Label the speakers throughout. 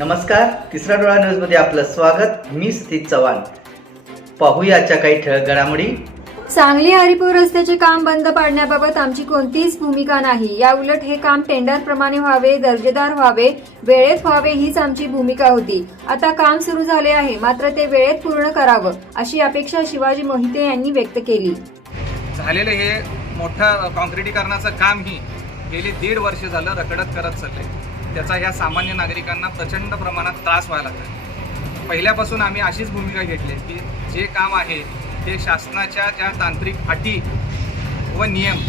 Speaker 1: नमस्कार तिसरा डोळा न्यूजमध्ये आपलं स्वागत. मी सतीश चव्हाण. पाहूया आजच्या काही ठळक घडामोडी.
Speaker 2: सांगली हरिपूर रस्त्याचे काम बंद पाडण्याबाबत आमची कोणतीच भूमिका नाही. या उलट हे काम टेंडर प्रमाणे व्हावे दर्जेदार व्हावे वेळेत व्हावे हीच आमची भूमिका होती. आता काम सुरू झाले आहे मात्र ते वेळेत पूर्ण करावं अशी अपेक्षा शिवाजी मोहिते यांनी व्यक्त केली.
Speaker 3: झालेलं हे मोठं काँक्रिटीकरणाचं कामही गेली दीड वर्ष झालं रखडत करत चाललंय त्याचा ह्या सामान्य नागरिकांना प्रचंड प्रमाणात त्रास व्हायला लागला. पहिल्यापासून आम्ही अशीच भूमिका घेतली की जे काम आहे ते शासनाच्या ज्या तांत्रिक अटी व नियम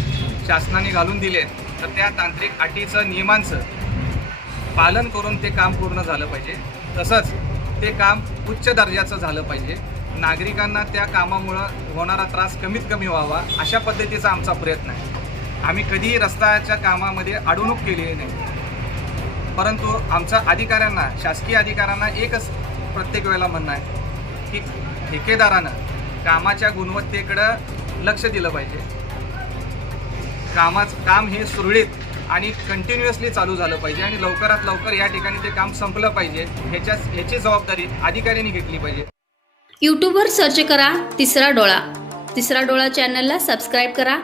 Speaker 3: शासनाने घालून दिले तर त्या तांत्रिक अटीचं नियमांचं पालन करून ते काम पूर्ण झालं पाहिजे. तसंच ते काम उच्च दर्जाचं झालं पाहिजे. नागरिकांना त्या कामामुळं होणारा त्रास कमीत कमी व्हावा अशा पद्धतीचा आमचा प्रयत्न आहे. आम्ही कधीही रस्त्याच्या कामामध्ये अडवणूक केलेली नाही. परंतु आमच्या अधिकाऱ्यांना शासकीय अधिकाऱ्यांना एकच प्रत्येक वेळेला म्हणणं आहे की ठेकेदारानं कामाच्या गुणवत्तेकडं लक्ष दिलं पाहिजे. कामाचं काम हे सुरळीत आणि कंटिन्युअसली चालू झालं पाहिजे आणि लवकरात लवकर या ठिकाणी ते काम संपलं पाहिजे ह्याच्या ह्याची जबाबदारी अधिकाऱ्यांनी घेतली पाहिजे.
Speaker 4: यूट्यूबवर सर्च करा तिसरा डोळा. तिसरा डोळा चॅनलला सबस्क्राईब करा.